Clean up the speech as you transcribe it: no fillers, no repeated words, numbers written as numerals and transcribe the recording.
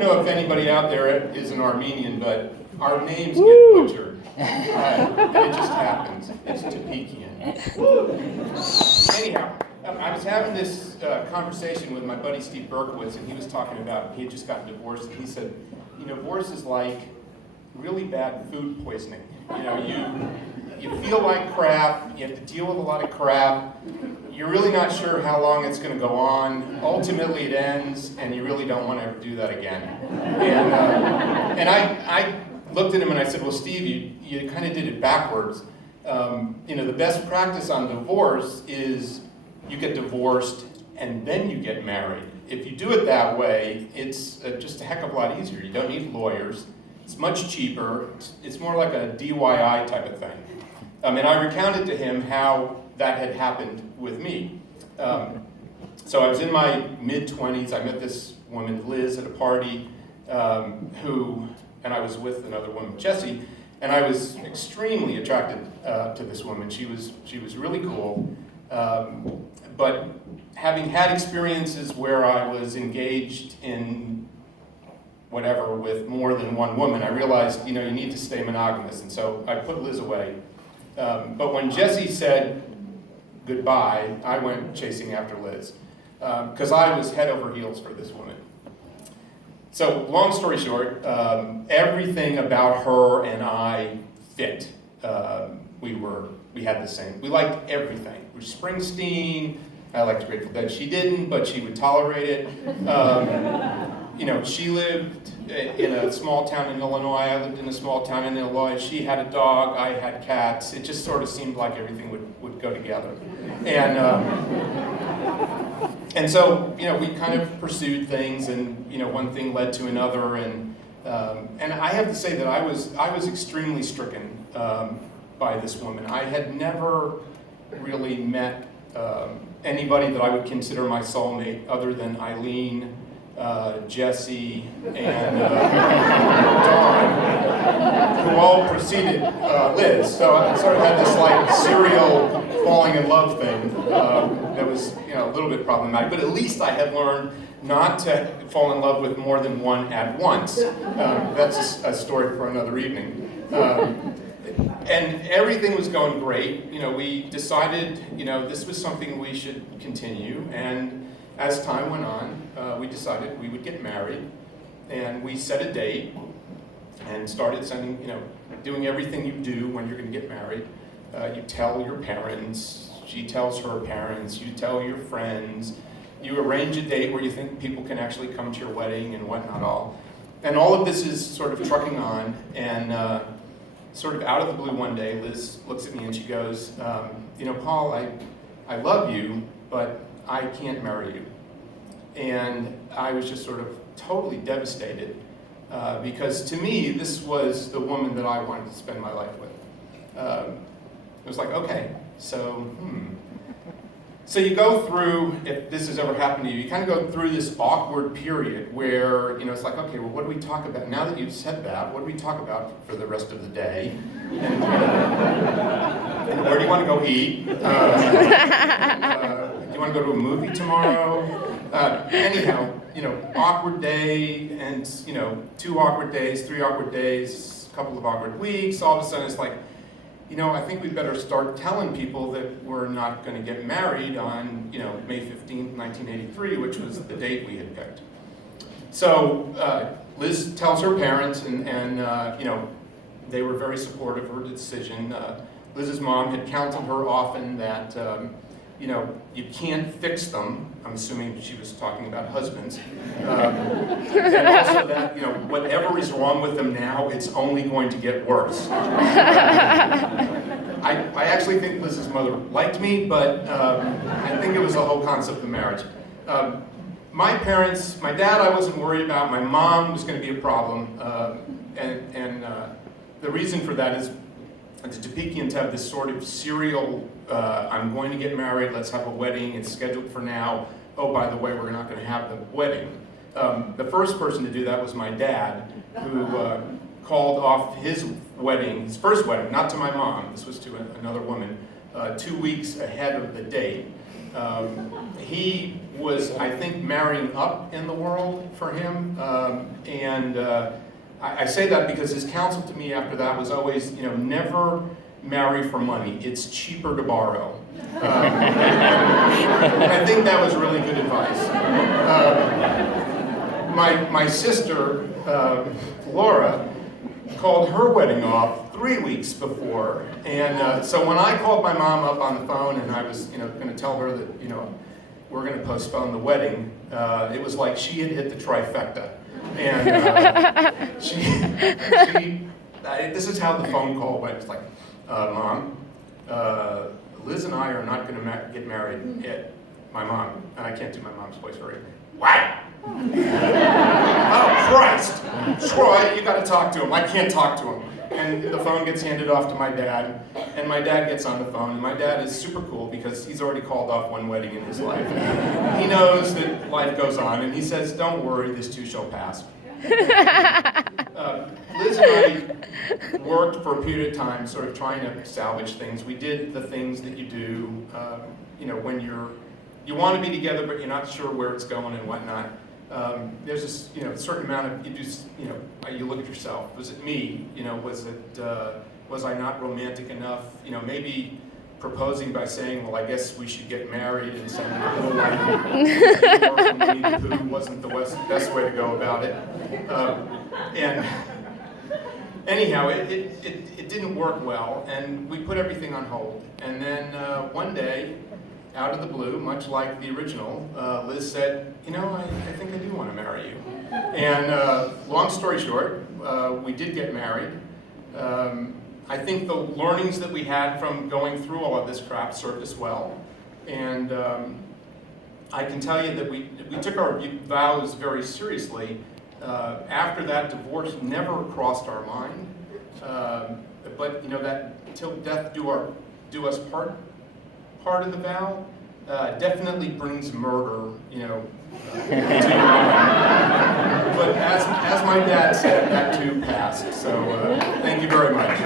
don't know if anybody out there is an Armenian, but our names get butchered. It just happens. It's Tapikian. Anyhow, I was having this conversation with my buddy Steve Berkowitz, and he was talking about, he had just gotten divorced, and he said, divorce is like really bad food poisoning. You feel like crap, you have to deal with a lot of crap, you're really not sure how long it's going to go on, ultimately it ends, and you really don't want to ever do that again. And I looked at him and I said, well, Steve, you kind of did it backwards. The best practice on divorce is you get divorced and then you get married. If you do it that way, it's just a heck of a lot easier. You don't need lawyers. It's much cheaper. It's more like a DIY type of thing. And I recounted to him how that had happened with me. So I was in my mid-20s. I met this woman, Liz, at a party, and I was with another woman, Jessie, and I was extremely attracted to this woman. She was really cool, but having had experiences where I was engaged in whatever with more than one woman, I realized, you need to stay monogamous, and so I put Liz away. But when Jessie said goodbye, I went chasing after Liz, because I was head over heels for this woman. So, long story short, everything about her and I fit. We had the same. We liked everything. We were Springsteen. I liked Grateful Dead. She didn't, but she would tolerate it. She lived in a small town in Illinois. I lived in a small town in Illinois. She had a dog. I had cats. It just sort of seemed like everything would go together. And so, we kind of pursued things, and one thing led to another, and I have to say that I was extremely stricken by this woman. I had never really met anybody that I would consider my soulmate other than Eileen, Jessie, and Dawn, who all preceded Liz. So I sort of had this serial falling in love thing that was a little bit problematic, but at least I had learned not to fall in love with more than one at once. That's a story for another evening. And everything was going great. We decided, this was something we should continue, and as time went on, we decided we would get married, and we set a date and started sending, doing everything you do when you're going to get married. You tell your parents, she tells her parents, you tell your friends, you arrange a date where you think people can actually come to your wedding and whatnot all. And all of this is sort of trucking on, and sort of out of the blue one day, Liz looks at me and she goes, Paul, I love you, but I can't marry you. And I was just sort of totally devastated, because to me, this was the woman that I wanted to spend my life with. It was like, okay, so you go through, if this has ever happened to you, you kind of go through this awkward period where, it's like, okay, well, what do we talk about? Now that you've said that, what do we talk about for the rest of the day? And where do you want to go eat? Do you want to go to a movie tomorrow? Anyhow, awkward day, and, 2 awkward days, 3 awkward days, a couple of awkward weeks. All of a sudden it's like, I think we better start telling people that we're not going to get married on, May 15th, 1983, which was the date we had picked. So Liz tells her parents, and they were very supportive of her decision. Liz's mom had counseled her often that, you can't fix them. I'm assuming she was talking about husbands. And also that, whatever is wrong with them now, it's only going to get worse. I actually think Liz's mother liked me, but I think it was the whole concept of marriage. My parents, my dad I wasn't worried about. My mom was going to be a problem. And the reason for that is the Tapikians have this sort of serial, I'm going to get married, let's have a wedding, it's scheduled for now. Oh, by the way, we're not going to have the wedding. The first person to do that was my dad, who called off his wedding, his first wedding, not to my mom, this was to another woman, 2 weeks ahead of the date. He was, I think, marrying up in the world for him, and I say that because his counsel to me after that was always, never marry for money. It's cheaper to borrow. And I think that was really good advice. My sister, Laura, called her wedding off 3 weeks before, and so when I called my mom up on the phone and I was, going to tell her that, we're going to postpone the wedding, it was like she had hit the trifecta, and this is how the phone call went. It's like, Mom, Liz and I are not going to get married yet. My mom, and I can't do my mom's voice very. What? Oh, Christ! Troy, you got to talk to him. I can't talk to him. And the phone gets handed off to my dad, and my dad gets on the phone, and my dad is super cool because he's already called off one wedding in his life. He knows that life goes on, and he says, "Don't worry, this too shall pass." Liz and I worked for a period of time sort of trying to salvage things. We did the things that you do, when you want to be together but you're not sure where it's going and whatnot. There's this, certain amount of, you look at yourself. Was it me? Was I not romantic enough? Maybe proposing by saying, well, I guess we should get married and send a little who wasn't the best way to go about it. And anyhow, it didn't work well, and we put everything on hold. And then one day, out of the blue, much like the original, Liz said, I think I do want to marry you. And long story short, we did get married. I think the learnings that we had from going through all of this crap served us well. And I can tell you that we took our vows very seriously. After that, divorce never crossed our mind. But that till death do us part of the vow definitely brings murder, to your mind. But as my dad said, that too passed. So thank you very much.